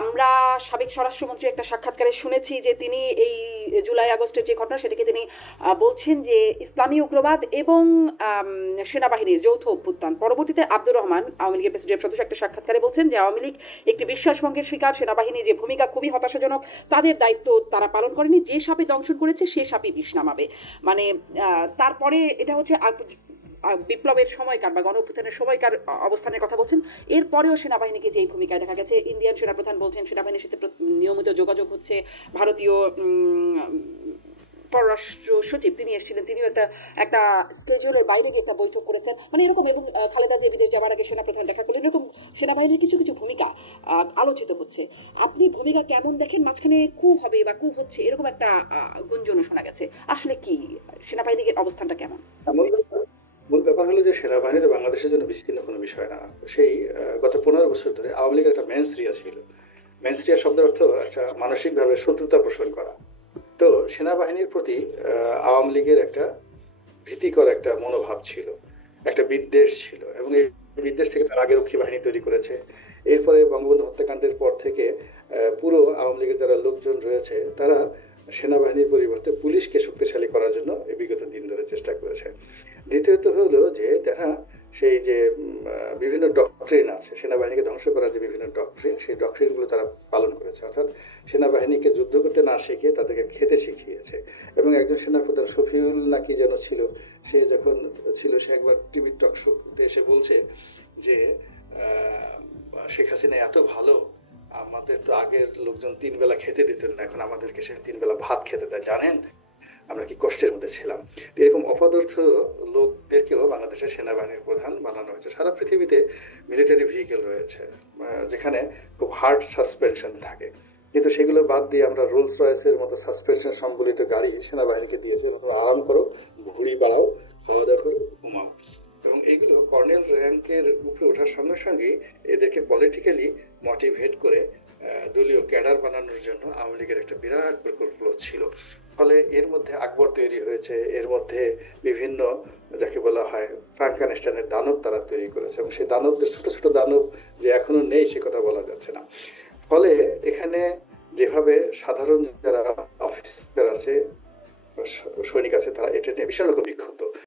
আমরা সাবেক স্বরাষ্ট্রমন্ত্রী একটা সাক্ষাৎকারে শুনেছি যে তিনি এই জুলাই আগস্টের যে ঘটনা সেটাকে তিনি বলছেন যে ইসলামী উগ্রবাদ এবং সেনাবাহিনীর যৌথ অভ্যুত্থান। পরবর্তীতে আব্দুর রহমান আওয়ামী লীগের প্রেসিডেন্ট সদস্য একটা সাক্ষাৎকারে বলছেন যে আওয়ামী লীগ একটি বিশ্বাসভঙ্গের শিকার, সেনাবাহিনী যে ভূমিকা খুবই হতাশাজনক, তাদের দায়িত্ব তারা পালন করেনি, যে সাপে দংশন করেছে সে সাপই বিষ নামাবে। মানে তারপরে এটা হচ্ছে বিপ্লবের সময়কার বা গণ অভ্যুত্থানের সময়কার অবস্থানের কথা বলছেন। এরপরেও সেনাবাহিনীকে যেই ভূমিকায় দেখা গেছে, ইন্ডিয়ান সেনাপ্রধান বলছেন সেনাবাহিনীর সাথে নিয়মিত যোগাযোগ হচ্ছে। ভারতীয় পররাষ্ট্র সচিব তিনি এসেছিলেন, তিনিও একটা একটা স্কেজুলের বাইরে গিয়ে একটা বৈঠক করেছেন, মানে এরকম। এবং খালেদা জিয়া বিদেশ যাওয়ার আগে সেনাপ্রধান দেখা করলেন, এরকম সেনাবাহিনীর কিছু কিছু ভূমিকা আলোচিত হচ্ছে। আপনি ভূমিকা কেমন দেখেন? মাঝখানে কু হবে বা কু হচ্ছে এরকম একটা গুঞ্জনও শোনা গেছে। আসলে কি সেনাবাহিনীর অবস্থানটা কেমন? মূল ব্যাপার হলো যে সেনাবাহিনী তো বাংলাদেশের জন্য বিচ্ছিন্ন কোনো বিষয় না। সেই গত 15 বছর ধরে আওয়ামী লীগের একটা মেনস্ট্রিয়া ছিল। মেনস্ট্রিয়া শব্দের অর্থ একটা মানসিকভাবে শত্রুতা পোষণ করা। তো সেনাবাহিনীর প্রতি আওয়ামী লীগের একটা ভীতিকর একটা মনোভাব ছিল, একটা বিদ্বেষ ছিল, এবং এই বিদ্বেষ থেকে তার আগে রক্ষী বাহিনী তৈরি করেছে। এরপরে বঙ্গবন্ধু হত্যাকাণ্ডের পর থেকে পুরো আওয়ামী লীগের যারা লোকজন রয়েছে তারা সেনাবাহিনীর পরিবর্তে পুলিশকে শক্তিশালী করার জন্য এই বিগত দিন ধরে চেষ্টা করেছে। দ্বিতীয়ত হলো যে তারা সেই যে বিভিন্ন ডক্ট্রিন আছে, সেনাবাহিনীকে ধ্বংস করার যে বিভিন্ন ডক্ট্রিন, সেই ডক্ট্রিনগুলো তারা পালন করেছে। অর্থাৎ সেনাবাহিনীকে যুদ্ধ করতে না শিখিয়ে তাদেরকে খেতে শিখিয়েছে। এবং একজন সেনাপ্রধান শফিউল নাকি যেন ছিল, সে যখন ছিল সে একবার টিভি টক শোতে এসে বলছে যে শেখ হাসিনা এত ভালো, আমাদের তো আগের লোকজন 3 বেলা খেতে দিতেন না, এখন আমাদেরকে সে 3 বেলা ভাত খেতে দেয়, জানেন আমরা কি কষ্টের মধ্যে ছিলাম। এরকম অপদার্থ লোকদেরকেও বাংলাদেশের সেনাবাহিনীর প্রধান বানানো হয়েছে। সারা পৃথিবীতে মিলিটারি ভেহিকেল রয়েছে যেখানে খুব হার্ড সাসপেনশন থাকে, কিন্তু সেগুলো বাদ দিয়ে আমরা রোলস রয়েসের মতো সাসপেনশন সম্বলিত গাড়ি সেনাবাহিনীকে দিয়েছে। আরাম করো, ঘুড়ি বাড়াও, খাওয়া দাওয়া করো, ঘুমাও। এবং এগুলো কর্নেল র্যাঙ্কের উপরে ওঠার সঙ্গে সঙ্গেই এদেরকে পলিটিক্যালি মোটিভেট করে দলীয় ক্যাডার বানানোর জন্য আওয়ামী লীগের একটা বিরাট প্রকল্প ছিল। ফলে এর মধ্যে আকবর তৈরি হয়েছে, এর মধ্যে বিভিন্ন যাকে বলা হয় ফ্রাঙ্কানস্টাইনের দানব তারা তৈরি করেছে, এবং সেই দানবদের ছোট ছোট দানব যে এখনো নেই সে কথা বলা যাচ্ছে না। ফলে এখানে যেভাবে সাধারণ যারা অফিসার আছে, সৈনিক আছে, তারা এটা নিয়ে ভীষণ রকম বিক্ষুব্ধ।